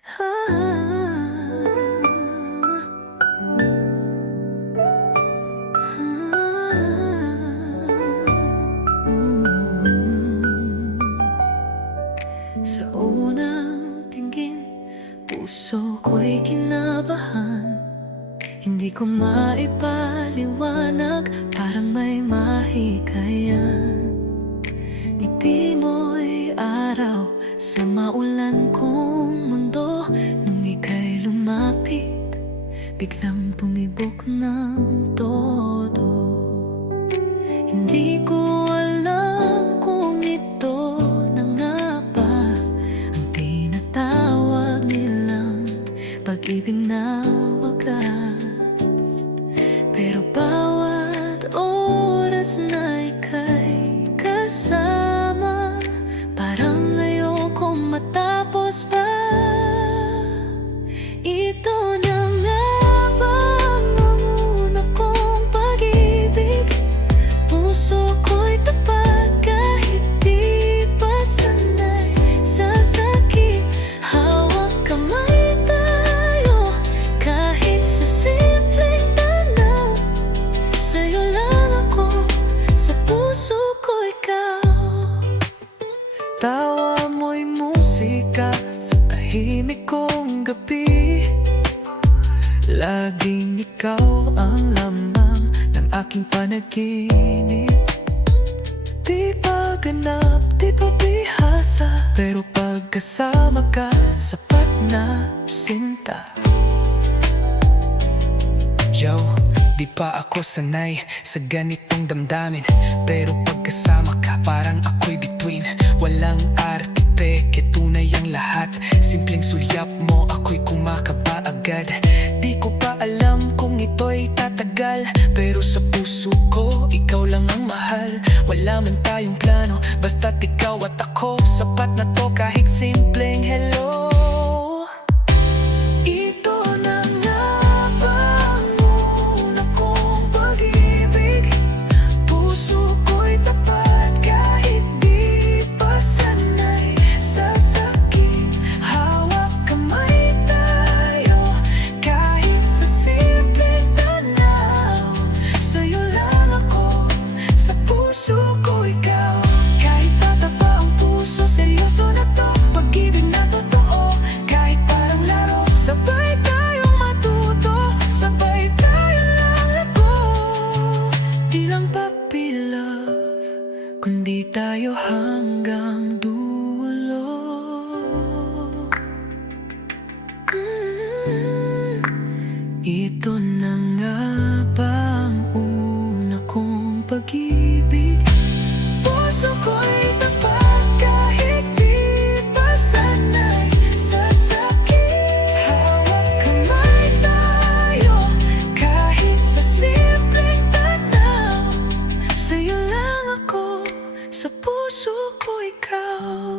Sa unang tingin, puso ko'y kinabahan. Hindi ko maipaliwanag, parang may mahikayan. Ngiti mo'y araw sa maulan kong mundo. Nung ika'y lumapit, biglang tumibok ng todo. Hindi ko alam kung ito na nga ba ang tinatawag nilang pag-ibig na wagas. Pero bawat oras na ika'y kasama, parang ayokong matapos pa. Ito na nga ba ang una kong pag-ibig? Puso ko'y tapat kahit di pa sanay sa sakit. Hawak kamay tayo kahit sa simpleng tanaw. Sa'yo lang ako, sa puso ko ikaw. Tawa mo'y musika sa tahimik kong gabi. Laging ikaw ang lamang ng aking panaginip. Di pa ganap, di pa bihasa, pero pagkasama ka, sapat na sinta. Yo, di pa ako sanay sa ganitong damdamin, pero pagkasama ka, parang ako'y bituin. Walang arte, peke, tunay ang lahat. Simpleng sulyap mo, ako'y kumakaba agad. Di ko pa alam kung ito'y tatagal, pero sa puso ko, ikaw lang ang mahal. Wala man tayong plano, basta't ikaw at ako. Sapat na to kahit simpleng hello. Ito na nga ba ang una kong pag-ibig? Puso ko'y tapat kahit di pa sanay sa sakit. Hawak kamay tayo kahit sa simpleng tanaw. Sa'yo lang ako, sa puso ko ikaw. Kahit tataba ang puso, seryoso na to. Pag-ibig na totoo, kahit parang laro. Sabay tayong matuto, sabay tayong lalago. Di lang puppy love, kundi tayo hanggang dulo. Ito na nga ba ang una kong pag-ibig? Puso ko'y tapat kahit di pa sanay sa sakit. Hawak kamay tayo kahit sa simpleng tanaw. Sa'yo lang ako, sa puso ko ikaw.